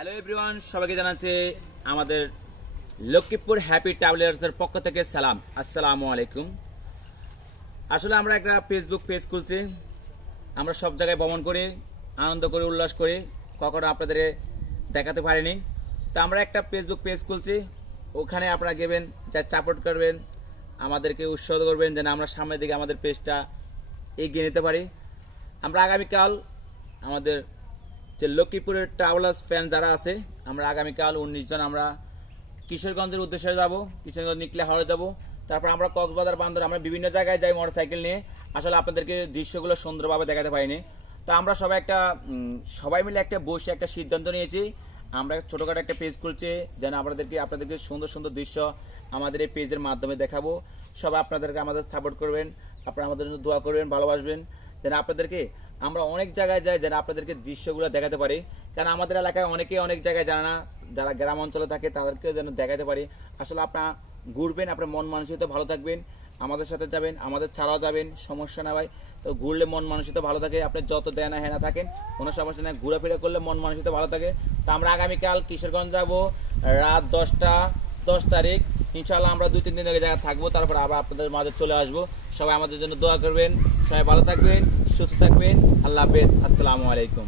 Hello everyone, সবাইকে জানাচ্ছি আমাদের লক্ষ্মীপুর হ্যাপি ট্রাভেলার্সদের পক্ষ থেকে সালাম। আসসালামু আলাইকুম। আসলে আমরা একটা ফেসবুক পেজ খুলছি। আমরা সব জায়গায় ভ্রমণ করি, আনন্দ করি, উল্লাস করি, কখনো আপনাদের দেখাতে পারিনি। তো আমরা একটা ফেসবুক পেজ খুলছি, ওখানে আপনারা গেবেন, যা সাপোর্ট করবেন, আমাদেরকে উৎসাহ করবেন যেন আমরা সামনের দিকে আমাদের পেজটা এগিয়ে নিতে পারি। আমরা আগামীকাল আমাদের যে লক্ষ্মীপুরের ট্রাভেলার্স ফ্যান যারা আছে, আমরা আগামীকাল 19 জন আমরা কিশোরগঞ্জের উদ্দেশ্যে যাব, কিশোরগঞ্জ নিকলে হাওড়ে যাব, তারপর আমরা কক্সবাজার বান্দর, আমরা বিভিন্ন জায়গায় যাই মোটরসাইকেল নিয়ে। আসলে আপনাদেরকে দৃশ্যগুলো সুন্দরভাবে দেখাতে পারিনি। তো আমরা সবাই মিলে একটা বসে একটা সিদ্ধান্ত নিয়েছি, আমরা ছোটোখাটো একটা পেজ খুলছি যেন আপনাদেরকে সুন্দর সুন্দর দৃশ্য আমাদের এই পেজের মাধ্যমে দেখাবো। সবাই আপনাদেরকে আমাদের সাপোর্ট করবেন, আপনারা আমাদের জন্য দোয়া করবেন, ভালোবাসবেন, যেন আপনাদেরকে আমরা অনেক জায়গায় যাই, যেন আপনাদেরকে দৃশ্যগুলো দেখাতে পারি। কারণ আমাদের এলাকায় অনেকেই অনেক জায়গায় জানে না, যারা গ্রাম অঞ্চলে থাকে তাদেরকেও যেন দেখাতে পারি। আসলে আপনারা ঘুরবেন, আপনার মন মানসিকতা ভালো থাকবেন, আমাদের সাথে যাবেন, আমাদের ছাড়াও যাবেন, সমস্যা না ভাই। তো ঘুরলে মন মানসিকতা ভালো থাকে, আপনি যত দেনা হেনা থাকেন কোনো সমস্যা নেই, ঘোরাফেরা করলে মন মানসিকতা ভালো থাকে। তো আমরা আগামীকাল কিশোরগঞ্জ যাব রাত 10টা, 10 তারিখ ইনশাআল্লাহ। আমরা 2-3 দিন আগে জায়গায় থাকবো, তারপর আবার আপনাদের মাঝে চলে আসবো। সবাই আমাদের জন্য দোয়া করবেন, সবাই ভালো থাকবেন, সুস্থ থাকবেন। আল্লাহ হাফেজ, আসসালামু আলাইকুম।